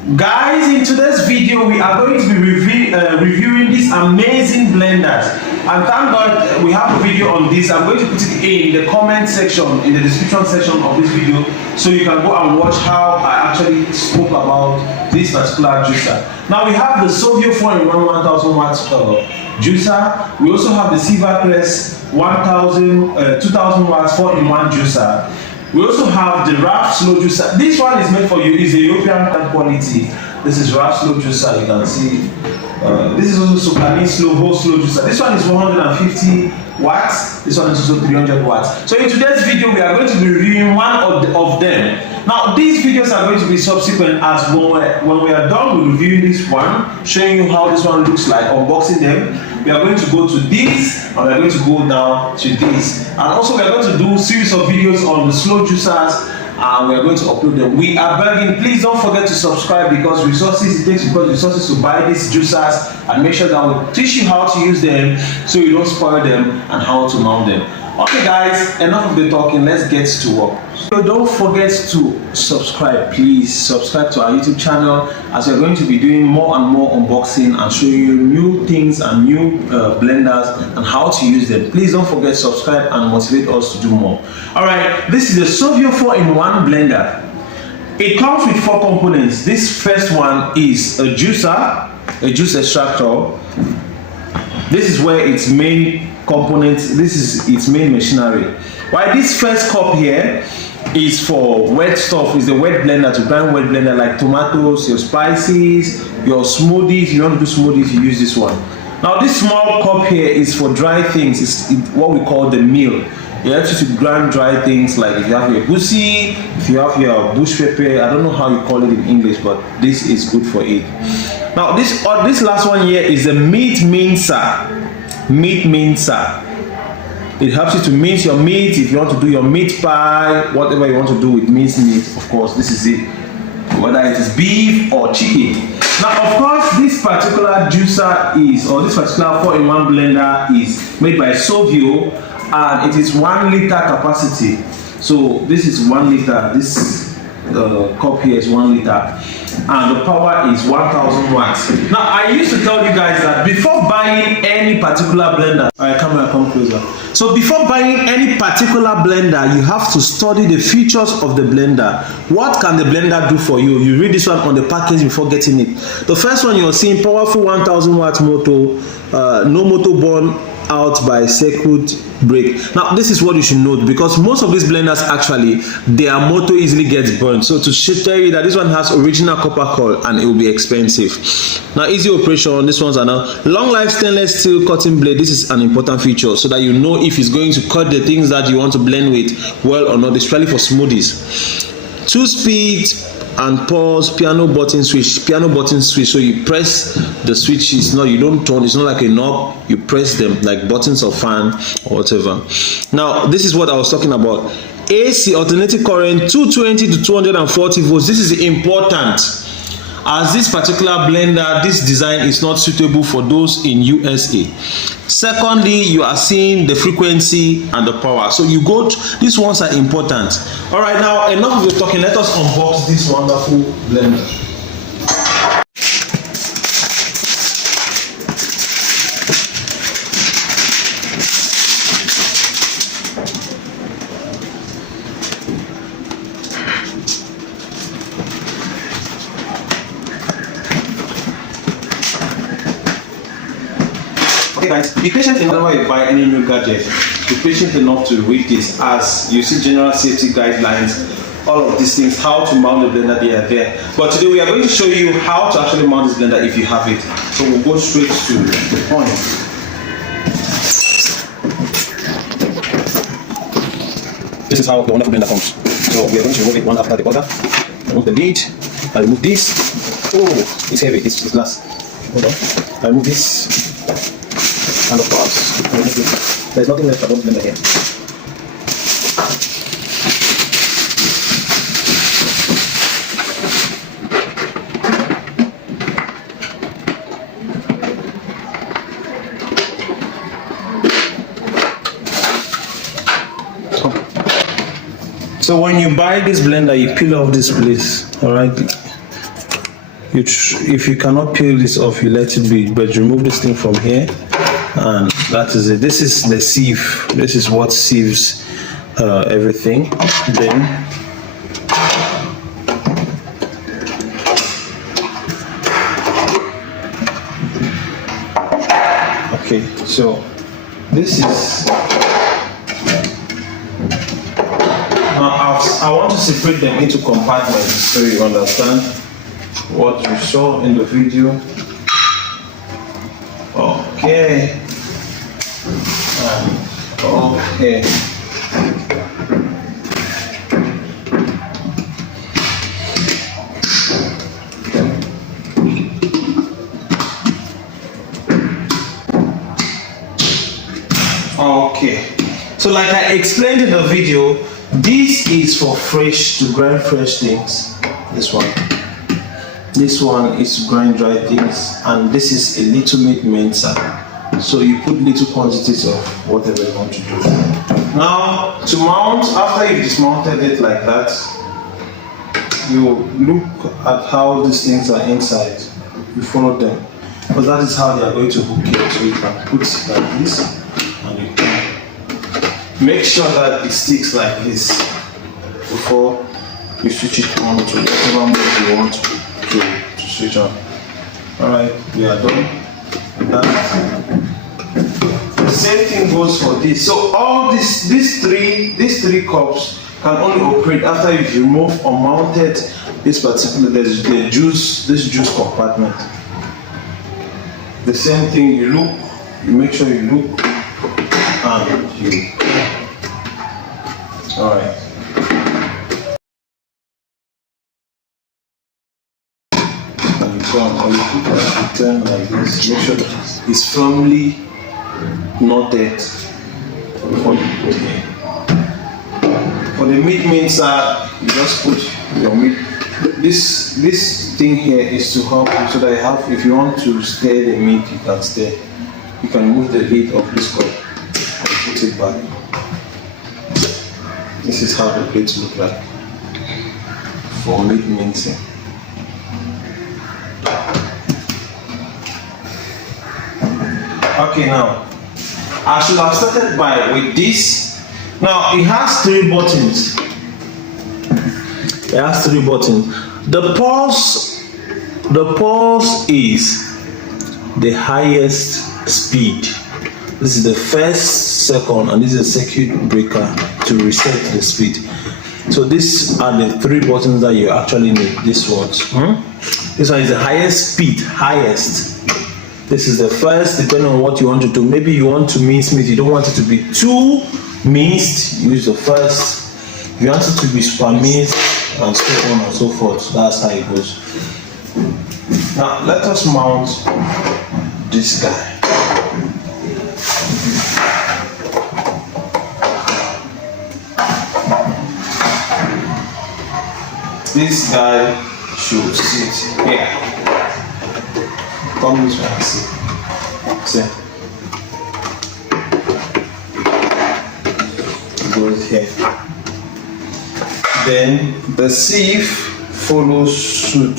Guys, in today's video we are going to be reviewing these amazing blenders, and thank God we have a video on this. I'm going to put it in the comment section, in the description section of this video, so you can go and watch how I actually spoke about this particular juicer. Now we have the Sovio 4-in-1 1000 watts juicer. We also have the Silvercrest 2000 watts 4-in-1 juicer. We also have the Raf slow juicer. This one is made for you. It's a European quality. This is Raf slow juicer. You can see. This is also Sudanese slow juicer. This one is 150 watts. This one is also 300 watts. So in today's video, we are going to be reviewing one of them. Now these videos are going to be subsequent, as when we are done with reviewing this one, showing you how this one looks like, unboxing them. We are going to go to this, and we are going to go down to this, and also we are going to do a series of videos on the slow juicers, and we are going to upload them. We are begging, please don't forget to subscribe, because it takes resources to buy these juicers, and make sure that we teach you how to use them so you don't spoil them and how to mount them. Okay guys, enough of the talking, let's get to work. So don't forget to subscribe. Please subscribe to our YouTube channel, as we're going to be doing more and more unboxing and showing you new things and new blenders and how to use them. Please don't forget to subscribe and motivate us to do more. Alright, this is the Sovio 4-in-1 blender. It comes with 4 components. This first one is a juicer, a juice extractor. This is where its main components, this is its main machinery. While this first cup here is for wet stuff, is the wet blender, to grind wet blender like tomatoes, your spices, your smoothies. If you want to do smoothies, you use this one. Now this small cup here is for dry things. It's what we call the mill. It helps you to grind dry things, like if you have your goosey, if you have your bush pepper. I don't know how you call it in English, but this is good for it. Now this last one here is the meat mincer. Meat mincer. It helps you to mince your meat. If you want to do your meat pie, whatever you want to do with minced meat, of course this is it, whether it is beef or chicken. Now of course this particular juicer this particular 4-in-1 blender is made by Sovio, and it is 1 liter capacity. So this is 1 liter. This cup here is 1 liter, and the power is 1000 watts. Now I used to tell you guys that before buying any particular blender, alright, camera, come closer. So before buying any particular blender, you have to study the features of the blender. What can the blender do for you? You read this one on the package before getting it. The first one, you're seeing powerful 1000 watt motor, no motor burn out by circuit break. Now this is what you should note, because most of these blenders, actually their motor easily gets burned. So to tell you that this one has original copper coil, and it will be expensive. Now easy operation, this one's now long life stainless steel cutting blade. This is an important feature, so that you know if it's going to cut the things that you want to blend with well or not, especially for smoothies. 2-speed and pause piano button switch. So you press the switches. No, you don't turn. It's not like a knob. You press them like buttons of fan or whatever. Now this is what I was talking about. AC, alternating current, 220 to 240 volts. This is important, as this particular blender, this design is not suitable for those in USA. Secondly, you are seeing the frequency and the power. So you go these ones are important. All right, now enough of the talking. Let us unbox this wonderful blender. Okay guys, be patient whenever you buy any new gadget. Be patient enough to read this, as you see general safety guidelines, all of these things, how to mount the blender, they are there. But today we are going to show you how to actually mount this blender if you have it. So we'll go straight to the point. This is how the wonderful blender comes. So we are going to remove it one after the other. Remove the lid. I remove this. Oh, it's heavy. It's glass. Hold on. I remove this. And of course, there's nothing left about the blender here. So when you buy this blender, you peel off this place, all right? if you cannot peel this off, you let it be, but remove this thing from here, and that is it. This is the sieve. This is what sieves everything. Then okay, so this is now I want to separate them into compartments so you understand what you saw in the video. Okay. Okay. Okay. So like I explained in the video, this is for to grind fresh things. This one is to grind dry things, and this is a little meat mensa. So you put little quantities of whatever you want to do. Now to mount, after you've dismounted it like that, you look at how these things are inside. You follow them, because that is how they are going to hook it. So you can put it like this, and you can make sure that it sticks like this before you switch it on to whatever mode you want to switch on. Alright, we are done with that. The same thing goes for this. So all these three cups can only operate after you've removed or mounted this particular this juice compartment. The same thing, you make sure you look, and you. Alright. Or you put it turn like this, make sure that it's firmly knotted before you put it here. For the meat mincer, you just put your meat. This thing here is to help you so that if you want to stir the meat, you can stir. You can remove the lid of this cup and put it back. This is how the plates look like for meat mincing. Okay, now I should have started with this. Now it has 3 buttons. It has 3 buttons. The pulse is the highest speed. This is the first, second, and this is a circuit breaker to reset the speed. So these are the 3 buttons that you actually need. This one. This one is the highest speed, highest. This is the first, depending on what you want to do. Maybe you want to mince meat, you don't want it to be too minced, use the first. If you want it to be super minced, and so on and so forth. That's how it goes. Now let us mount this guy. This guy should sit here. Come this way and see. See. It goes here. Then the sieve follows suit.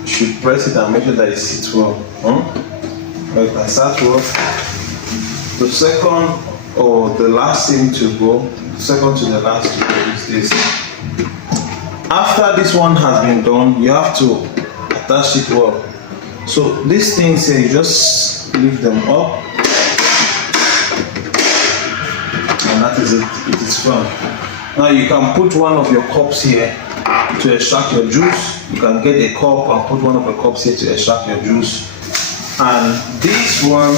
You should press it and make sure that it sits well. Well, it can start well. The second or the last thing to go, second to the last to go is this. After this one has been done, you have to attach it well. So these things here, you just lift them up, and that is it. It is firm. Now you can put one of your cups here to extract your juice. You can get a cup and put one of the cups here to extract your juice. And this one,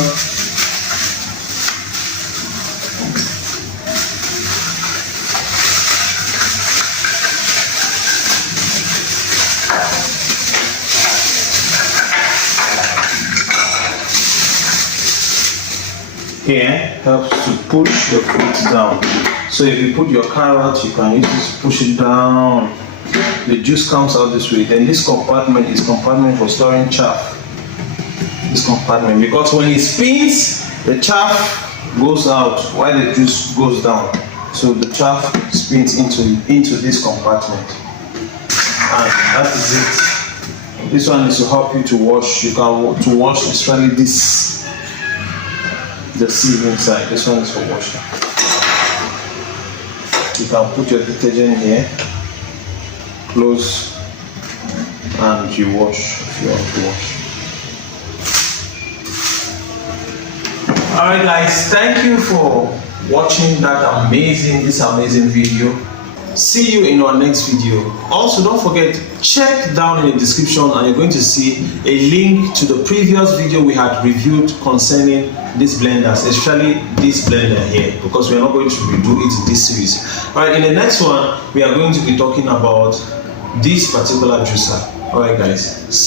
here helps to push the fruit down. So if you put your carrot, you can use this to push it down. The juice comes out this way. Then this compartment is compartment for storing chaff. This compartment, because when it spins, the chaff goes out while the juice goes down. So the chaff spins into this compartment. and that is it. This one is to help you to wash. You can to wash especially this, the sieve inside. This one is for washing. You can put your detergent here, close, and you wash if you want to wash. Alright guys, thank you for watching this amazing video. See you in our next video. Also, don't forget, check down in the description and you're going to see a link to the previous video we had reviewed concerning these blenders, especially this blender here, because we're not going to redo it in this series. Alright, in the next one, we are going to be talking about this particular juicer. Alright guys, see you.